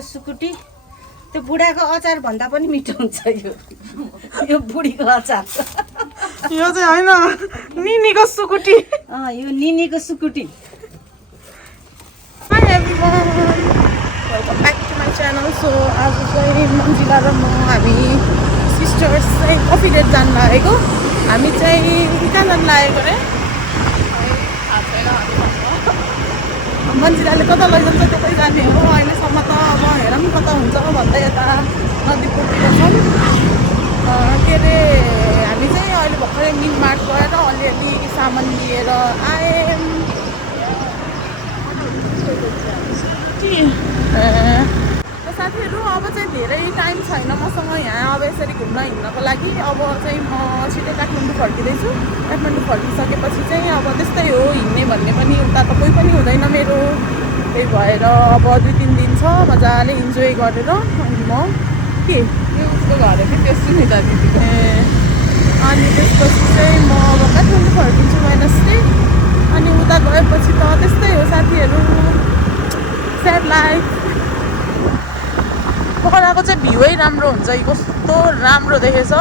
सुकुटी त्यो बुढाको अचार भन्दा पनि मिठो हुन्छ यो बुढीको अचार यो चाहिँ होइन निनीको सुकुटी यो निनीको सुकुटी Hi everyone, welcome back to my channel. So आज चाहिँ मन्जिला र म हामी सिस्टर्स चाहिँ कफी डेट जान लागेको हामी चाहिँ कहाँ जान लागेको रे मन्जिलाले कता लैजान्छ त्यतै जाने हो अहिलेसम्म त अब हेरौँ कता हुन्छ भन्दै यता नदीपुरतिर छौँ के अरे हामी चाहिँ अहिले भर्खरै मिन मार्ट गएर अलिअलि सामान लिएर आयौँ साथीहरू अब चाहिँ धेरै टाइम छैन मसँग यहाँ अब यसरी घुम्न हिँड्नको लागि अब चाहिँ म छिटै काठमाडौँ फर्किँदैछु काठमाडौँ फर्किसकेपछि चाहिँ अब त्यस्तै हो हिँड्ने भन्ने पनि उता त कोही पनि हुँदैन मेरो त्यही भएर अब 2-3 दिन छ मजाले इन्जोय गरेर अनि म के उसको घर कि त्यो सुनिता दिदीको अनि त्यसपछि चाहिँ म अब काठमाडौँ फर्किन्छु वेडनेसडे अनि उता गएपछि त त्यस्तै हो साथीहरू स्याड लाइफ पोखराको चाहिँ भ्यूै राम्रो हुन्छ कस्तो राम्रो देखेछ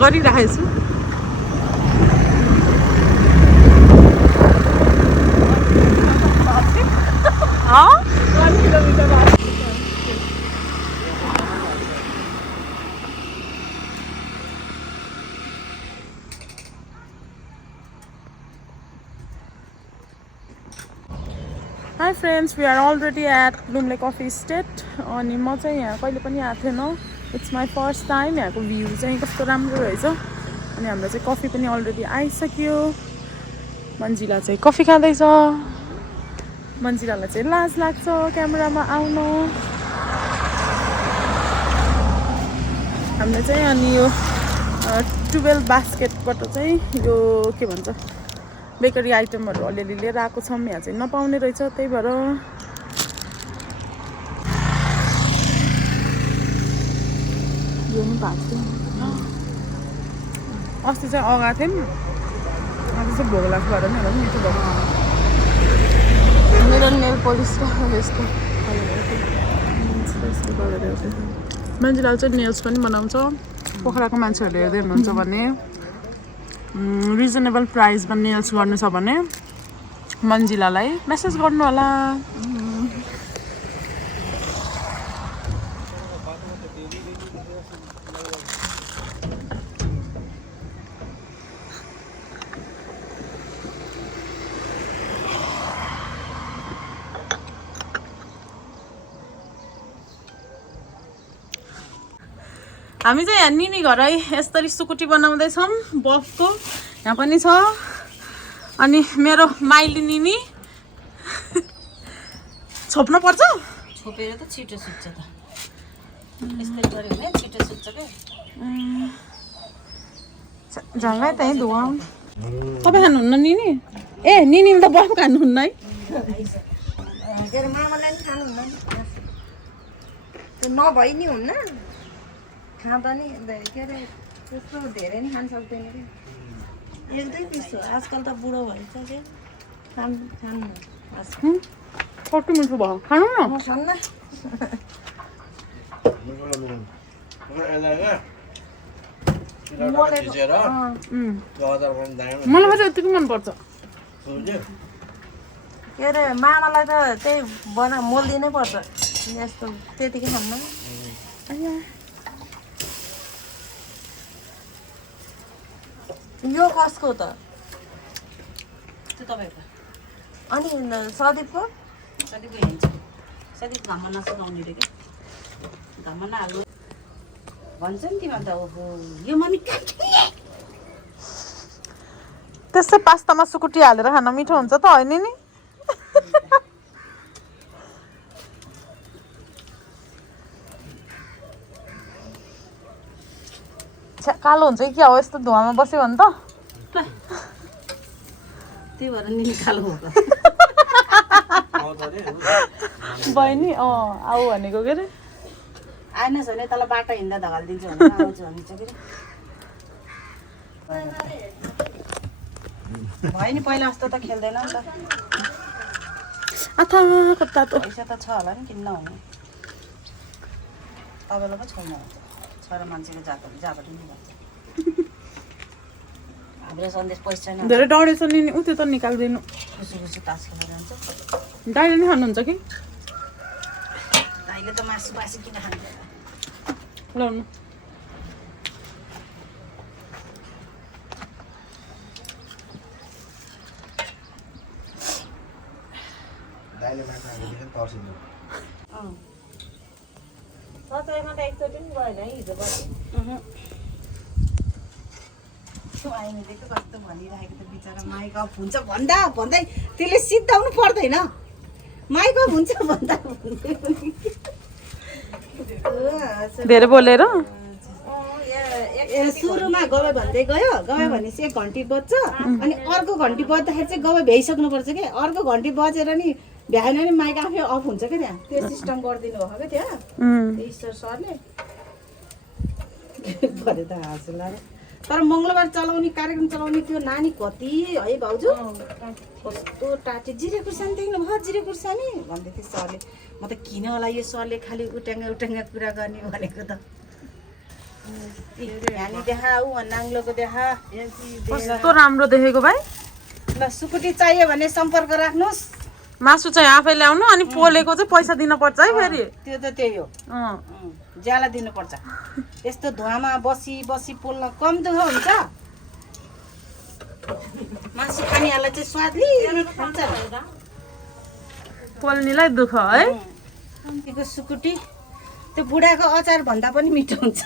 गरिरहेको छु Hi friends, we are already at Bloom Lake Coffee Estate अनि म चाहिँ यहाँ कहिले पनि आएको थिएन इट्स माई फर्स्ट टाइम यहाँको भ्यू चाहिँ कस्तो राम्रो रहेछ अनि हाम्रो चाहिँ कफी पनि अलरेडी आइसक्यो मन्जिला चाहिँ कफी खाँदैछ मन्जिलालाई चाहिँ लाज लाग्छ क्यामेरामा आउनु हामीले चाहिँ अनि यो 12 बास्केटबाट चाहिँ यो के भन्छ बेकरी आइटमहरू अलिअलि लिएर आएको छौँ यहाँ चाहिँ नपाउने रहेछ त्यही भएर यो पनि भएको थियो अस्ति चाहिँ अगाएको थियौँ आज चाहिँ भोग लाग्छ भएर नि होला मिठो भएको मेरो नेल पोलिस यस्तो मान्छेलाई चाहिँ नेल्स पनि बनाउँछ पोखराको मान्छेहरूले हेर्दै हुनुहुन्छ भने रिजनेबल प्राइसमा नेल्स गर्नु छ भने मन्जिलालाई मेसेज गर्नु होला हामी चाहिँ यहाँ निनी घरै यसरी सुकुटी बनाउँदैछौँ बफको यहाँ पनि छ अनि मेरो माइली निनी छोप्नु पर्छ छोपेर त छिटो सुक्छ त यस्तै गऱ्यो भने छिटो सुक्छ के झङ्गै त्यही धुवा तपाईँ खानुहुन्न निनी ए निनीले त बफ खानुहुन्न है तेरो मामालाई नि खानुहुन्न नि नभइ नि हुन्न खाँदा नि के अरे त्यस्तो धेरै नि खान सक्दैन कि एक दुई पिस हो आजकल त बुढो भइसक्यो खानु कति मिठो भयो खानु न म खान्न मलाई चाहिँ यतिकै मनपर्छ के अरे मामालाई त त्यही मोल्दिनै पर्छ यस्तो त्यतिकै खान्न यो कसको त त्यो तपाईँको अनि सदीपको सधैँको हेर्छ सधैँ घाममा नसुकाउने रे कि घाममा नहाल्नु भन्छ नि तिमीहरू त ओहो यो मम्मी त्यस्तै पास्तामा सुकुटी हालेर खान मिठो हुन्छ त होइन नि कालो हुन्छ कि क्या हो यस्तो धुवामा बस्यो भने त त्यही भएर नि कालो हो बहिनी आऊ भनेको के अरे आएनस् भने तल बाटो हिँड्दा धगालिदिन्छु भनेर आउँछु भने चाहिँ के भयो नि पहिला जस्तो त खेल्दैन नि त अथा कता त पैसा त छ होला नि किन्न हुने तपाईँलाई पो छैन भन्छ छोरा मान्छेको जाबाट नि भन्छ हाम्रो सन्देश पैसा छैन धेरै डढेछ नि उ त्यो त निकाल्दिनु खुसी खुसी तास खेलेर जान्छ दाइले नि खानुहुन्छ कि अहिले त मासु बासी किन खाँदैन लाउनु सचैमा त एकचोटि पनि गएन है हिजो आइनेदेखि कस्तो भनिरहेको त बिचरा माइक अफ हुन्छ भन्दा भन्दै त्यसले सिद्धाउनु पर्दैन माइक अफ हुन्छ भन्दा धेरै बोलेर सुरुमा गयो भन्दै गयो भनेपछि 1 घन्टी बज्छ अनि अर्को घन्टी बज्दाखेरि चाहिँ गयो भ्याइसक्नुपर्छ कि अर्को घन्टी बजेर नि भ्याएन नि माइक आफै अफ हुन्छ क्या त्यहाँ त्यो सिस्टम गरिदिनु भएको क्या त्यहाँ ईश्वर सरले भरे त हाँसो लाग्यो तर मङ्गलबार चलाउने कार्यक्रम चलाउने त्यो नानी कति है भाउजू कस्तो टाटे जिरे खुर्सानी देख्नु भयो जिरे खुर्सानी भन्दै थियो सरले म त किन होला यो सरले खालि उटाङ्गा कुरा गर्ने भनेको त हानी देखा ऊ नाङ्लोको देखा कस्तो राम्रो देखेको भाइ ल सुकुटी चाहियो भने सम्पर्क राख्नुहोस् मासु चाहिँ आफै ल्याउनु अनि पोलेको चाहिँ पैसा दिनुपर्छ है फेरि त्यो त त्यही हो ज्याला दिनुपर्छ यस्तो धुवामा बसी बसी पोल्न कम दुःख हुन्छ मासु खानेहरूलाई चाहिँ स्वादली खान्छ पोल्नेलाई दुःख है यो सुकुटी त्यो बुढाको अचार भन्दा पनि मिठो हुन्छ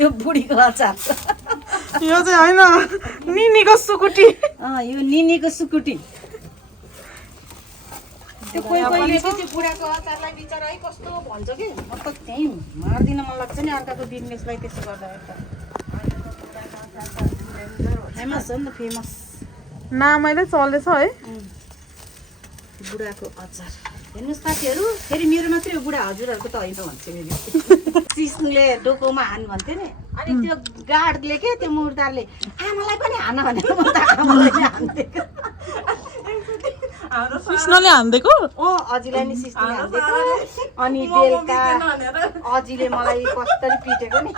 यो बुढीको अचार यो चाहिँ होइन निनीको सुकुटी यो निनीको सुकुटी त्यो कोही कोहीले चाहिँ त्यो बुढाको अचारलाई बिचरा है कस्तो भन्छ कि म त त्यहीँ मार्दिन मन लाग्छ नि अर्काको बिजनेसलाई त्यसो गर्दा फेमस हो नि त फेमस नामैले चल्दैछ है बुढाको अचार हेर्नुहोस् साथीहरू फेरि मेरो मात्रै हो बुढा हजुरहरूको त होइन भन्छ फेरि सिस्नुले डोकोमा हान भन्थ्यो नि अनि त्यो गार्डले के त्यो मुर्दारले आमालाई पनि हान भनेर म त आमालाई नै हान्थेको कृष्णले हान्दिएको अजीलाई नि सिस्नुले हान्दिएको अनि बेलुका अजीले मलाई कसरी पिटेको नि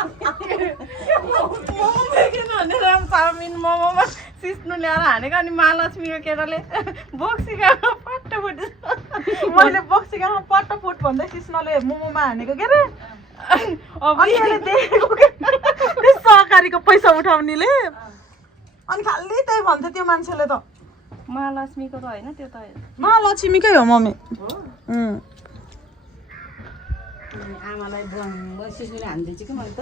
चाउमिन मोमोमा सिस्नु ल्याएर हानेको अनि महालक्ष्मीको केटाले बक्सीकामा पट्ट फुट मैले बक्सीकामा पट्ट फुट भन्दै सिस्नुले मोमोमा हानेको के अरे अहिले देखेको त्यो सहकारीको पैसा उठाउनेले अनि खालि त्यही भन्थ्यो त्यो मान्छेले त महालक्ष्मीको त होइन त्यो त महालक्ष्मीकै हो मम्मी आमालाई सिस्नुले हान्दैछु कि मैले त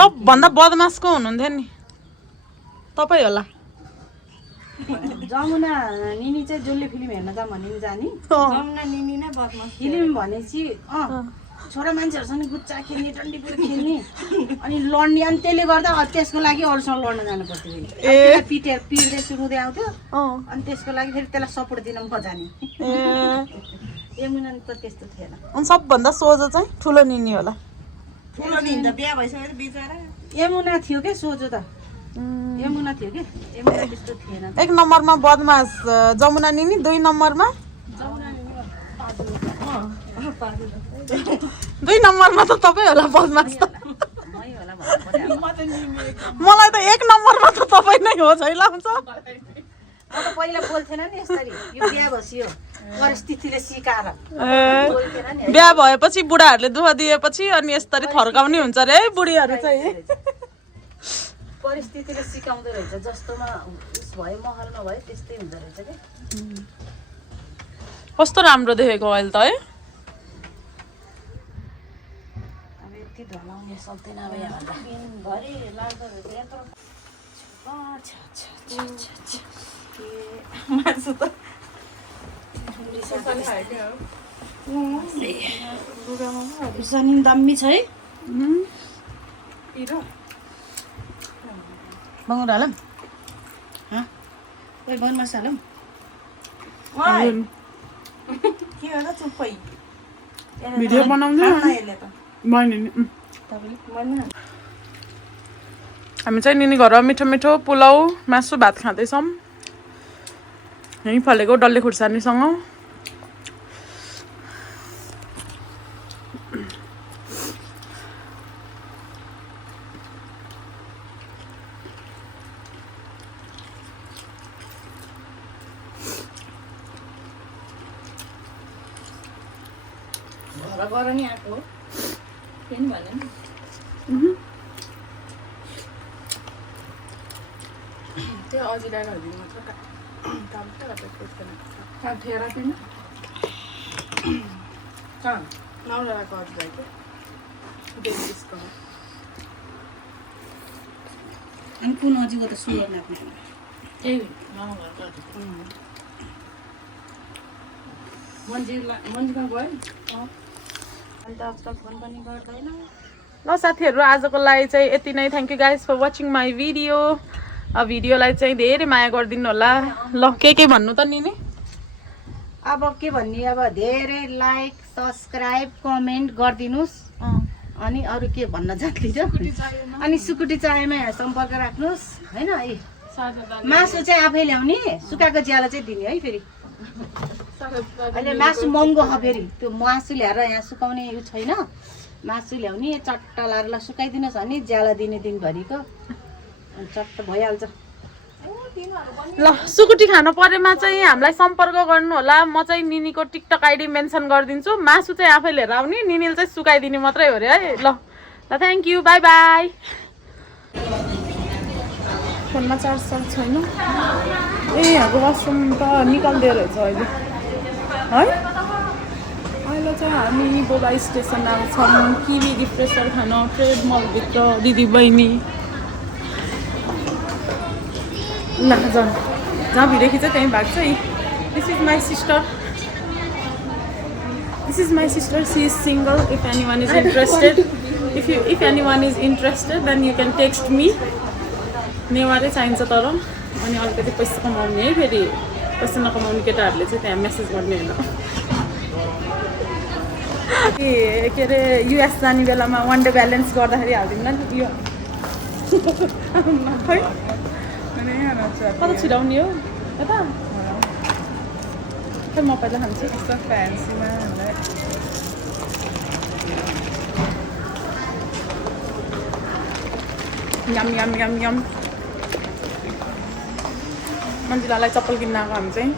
सबभन्दा बदमासको हुनुहुन्थ्यो नि तपाईँ होला जमुना निनी चाहिँ जसले फिल्म हेर्न जाऊँ भने नि जाने जमुना निनी नै बदमास फिल्म भनेपछि छोरा मान्छेहरूसँग गुच्चा खेल्ने डन्डीपुर खेल्ने अनि लड्ने अनि त्यसले गर्दा त्यसको लागि अरूसँग लड्न जानु पर्थ्यो पिट्दै सुरुँदै आउँथ्यो अनि त्यसको लागि फेरि त्यसलाई सपोर्ट दिन पनि नजाने यमुना त त्यस्तो थिएन अनि सबभन्दा सोझो चाहिँ ठुलो निनी होला ठुलो नि त बिहा भइसक्यो बिचरा यमुना थियो के सोझो त यमुना थियो के यमुना त्यस्तो थिएन 1 नम्बरमा बदमास जमुना निनी 2 नम्बरमा 2 नम्बरमा त तपाई होला बदमास त मै होला भन्नु मलाई त 1 नम्बरमा त तपाई नै हो झै लाग्छ म त पहिला बोल्थेन नि यसरी यो बिहा बसियो परिस्थितिले सिकाएर बोल्थेन नि बिहा भएपछि बुढाहरूले दुःख दिएपछि अनि यसरी थर्काउने हुन्छ रे बुढीहरू चाहिँ परिस्थितिले सिकाउँदो रहेछ जस्तोमा उस भयो महलमा भयो त्यस्तै हुँदो रहेछ के कस्तो राम्रो देखेको अहिले त है अब यति ढलाउने सक्दैन अब यहाँ दिनभरि लाग्दो रहेछ यत्रो मासु त खुर्सानी दामी छ है बङ्गुर हालौँ कोही बन मस हालौँ के हो त चुप्पै भिडियो बनाउँदै यसले त मैले नि तपाईँले हामी चाहिँ निनी घर मिठो मिठो पुलाउ मासु भात खाँदैछौँ यहीँ फलेको डल्ले खुर्सानीसँग घर गएर नि आएको हो फेरि भने त्यो अजिराहरू मात्र ठेरा थिएन नौलाको अजिराको डेन्टिसको अनि कुन अजीको त सुगर नाप्नु त्यही मन्जीमा गयो अन्त आजकल फोन पनि गर्दैन ल साथीहरू आजको लागि चाहिँ यति नै thank you guys for watching my video भिडियोलाई चाहिँ धेरै माया गरिदिनु होला ल के भन्नु त निनी अब के भन्ने अब धेरै लाइक सब्सक्राइब कमेन्ट गरिदिनुहोस् अनि अरू के भन्न जान्दिनँ अनि सुकुटी चायमा सम्पर्क राख्नुहोस् होइन है मासु चाहिँ आफै ल्याउने सुकाएको ज्याला चाहिँ दिने है फेरि अहिले मासु महँगो छ फेरि त्यो मासु ल्याएर यहाँ सुकाउने उयो छैन मासु ल्याउने चट्ट लाएर ल सुकाइदिनुहोस् भने ज्याला दिने दिनभरिको अनि चट्ट भइहाल्छ ल सुकुटी खानु परेमा चाहिँ हामीलाई सम्पर्क गर्नु होला म चाहिँ निनीको टिकटक आइडी मेन्सन गरिदिन्छु मासु चाहिँ आफै लिएर आउने निनीले चाहिँ सुकाइदिने मात्रै हो अरे है ल थ्याङ्क यू बाई बाई फोनमा चार्ज छैन ए यहाँको वासरुम त निकालिदिएर रहेछ अहिले है अहिले चाहिँ हामी बोबा स्टेसन आएको छौँ किवी रिफ्रेसर खान ट्रेड मलभित्र दिदी बहिनी ल जाउँ जहाँ भिडियो खिच्छ त्यहीँ भएको छ है this is my sister she is single if anyone is interested if anyone is interested then you can text me नेवारै चाहिन्छ तर अनि अलिकति पैसा कमाउने है फेरि पैसा नकमाउने केटाहरूले चाहिँ त्यहाँ मेसेज गर्ने होइन के अरे युएस जाने बेलामा वान डे ब्यालेन्स गर्दाखेरि हालिदिनु नि यो खै कता छिराउने हो यता खै म पहिला खान्छु यस्तो फ्यान्सीमा यम यम यम यम मन्जिलालाई चप्पल किन्न आएको हामी चाहिँ